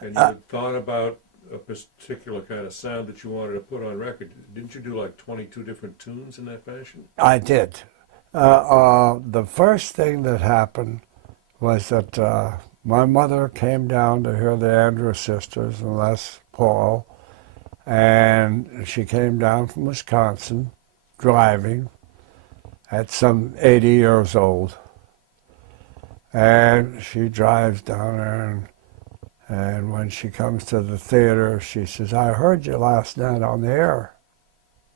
And you had thought about a particular kind of sound that you wanted to put on record. Didn't you do like 22 different tunes in that fashion? I did. The first thing that happened was that my mother came down to hear the Andrews Sisters and Les Paul, and she came down from Wisconsin driving at some 80 years old. And she drives down there, and when she comes to the theater, she says, I heard you last night on the air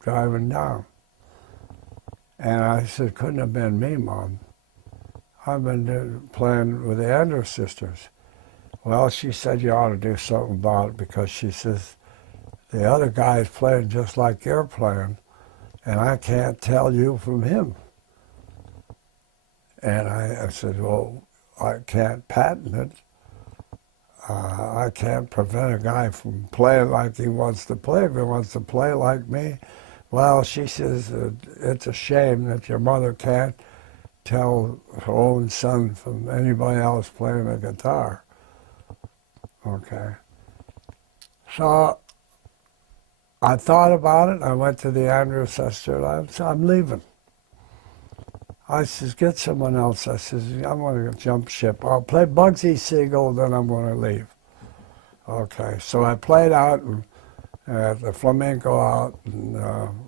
driving down. And I said, couldn't have been me, Mom. I've been playing with the Andrews Sisters. Well, she said, you ought to do something about it, because she says, the other guy's playing just like you're playing, and I can't tell you from him. And I said, well, I can't patent it. I can't prevent a guy from playing like he wants to play. If he wants to play like me, well, she says, it's a shame that your mother can't tell her own son from anybody else playing the guitar. Okay. So I thought about it. I went to the Andrews Sister, and I said, I'm leaving. I says, get someone else. I says, I'm going to jump ship. I'll play Bugsy Siegel, then I'm going to leave. Okay, so I played out at the Flamenco out in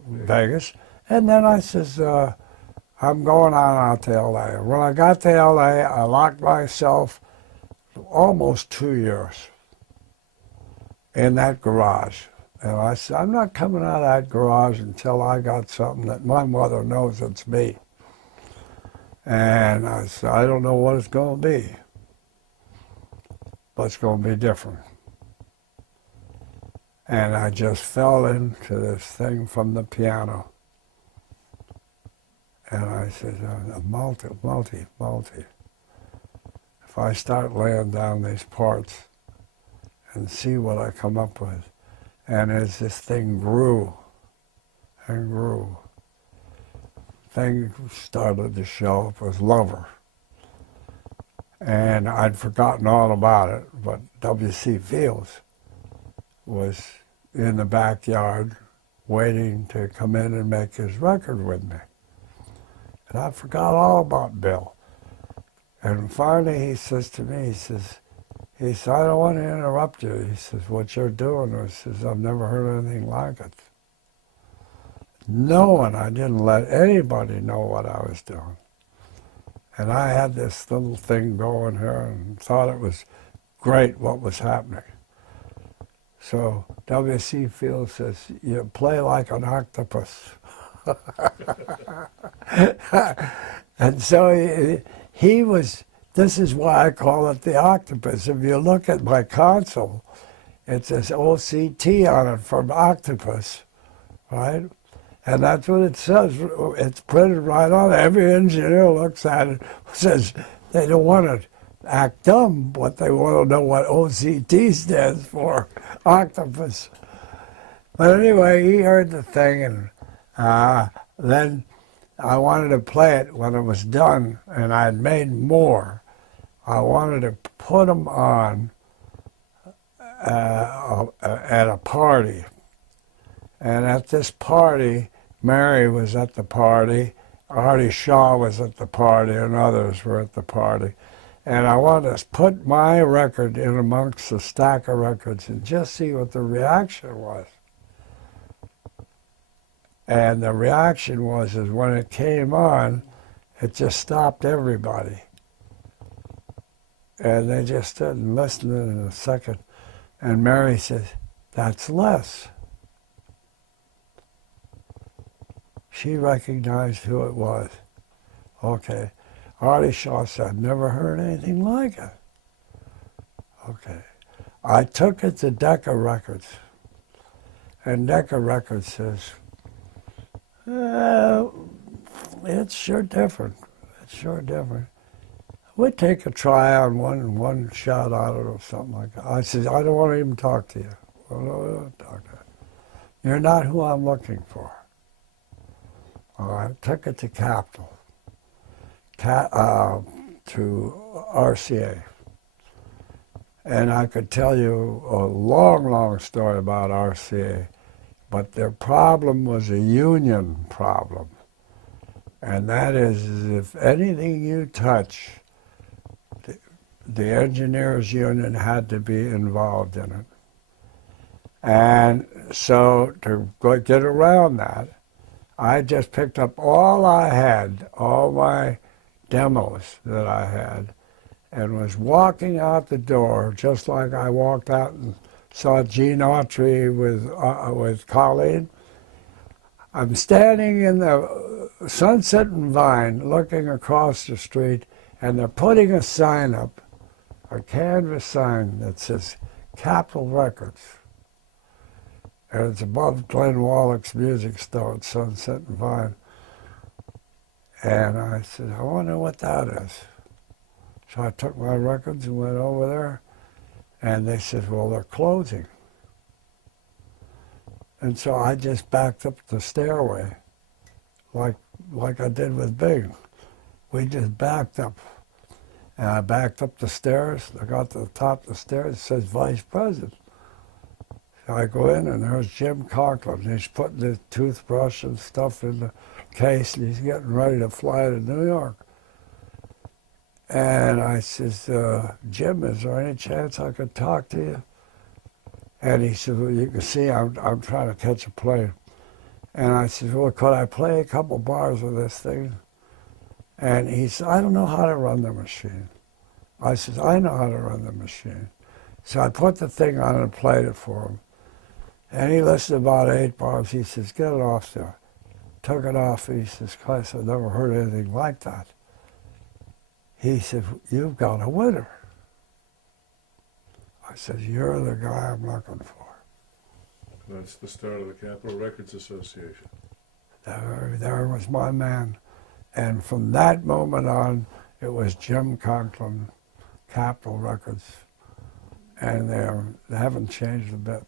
Vegas, and then I says, I'm going on out to L.A. When I got to L.A., I locked myself almost 2 years in that garage. And I said, I'm not coming out of that garage until I got something that my mother knows it's me. And I said, I don't know what it's going to be, but it's going to be different. And I just fell into this thing from the piano. And I said, multi. If I start laying down these parts and see what I come up with. And as this thing grew and grew, thing started to show up as Lover. And I'd forgotten all about it, but W.C. Fields was in the backyard waiting to come in and make his record with me. And I forgot all about Bill. And finally he says to me, he says, I don't want to interrupt you. He says, what you're doing, he says, I've never heard anything like it. No one, I didn't let anybody know what I was doing. And I had this little thing going here and thought it was great what was happening. So W.C. Fields says, you play like an octopus. And so he was, this is why I call it the octopus. If you look at my console, it says OCT on it from octopus, right? And that's what it says. It's printed right on it. Every engineer looks at it, says they don't want to act dumb, but they want to know what OCT stands for, octopus. But anyway, he heard the thing, and then I wanted to play it when it was done, and I had made more. I wanted to put them on at a party. And at this party, Mary was at the party, Artie Shaw was at the party, and others were at the party. And I wanted to put my record in amongst a stack of records and just see what the reaction was. And the reaction was, is when it came on, it just stopped everybody. And they just stood and listened in a second. And Mary says, that's Les. She recognized who it was. Okay. Artie Shaw said, I've never heard anything like it. Okay. I took it to Decca Records. And Decca Records says, it's sure different. It's sure different. We'd take a try on one shot out of it or something like that. I said, I don't want to even talk to you. Well, no, don't talk to you. You're not who I'm looking for. All right, took it to Capitol, to RCA. And I could tell you a long, long story about RCA, but their problem was a union problem. And that is if anything you touch, the engineers union had to be involved in it. And so to get around that, I just picked up all I had, all my demos that I had, and was walking out the door just like I walked out and saw Gene Autry with Colleen. I'm standing in the Sunset and Vine looking across the street, and they're putting a sign up, a canvas sign that says Capitol Records. And it's above Glenn Wallach's music store at Sunset and Vine. And I said, I wonder what that is. So I took my records and went over there, and they said, well, they're closing. And so I just backed up the stairway, like I did with Bing. We just backed up. And I backed up the stairs. I got to the top of the stairs. It says Vice President. So I go in, and there's Jim Conklin. He's putting the toothbrush and stuff in the case, and he's getting ready to fly to New York. And I says, Jim, is there any chance I could talk to you? And he said, well, you can see I'm trying to catch a plane. And I said, well, could I play a couple bars of this thing? And he said, I don't know how to run the machine. I said, I know how to run the machine. So I put the thing on and played it for him. And he listened to about 8 bars. He says, get it off there. Took it off. He says, Christ, I've never heard anything like that. He said, you've got a winner. I said, you're the guy I'm looking for. That's the start of the Capitol Records Association. There was my man. And from that moment on, it was Jim Conklin, Capitol Records. And they haven't changed a bit.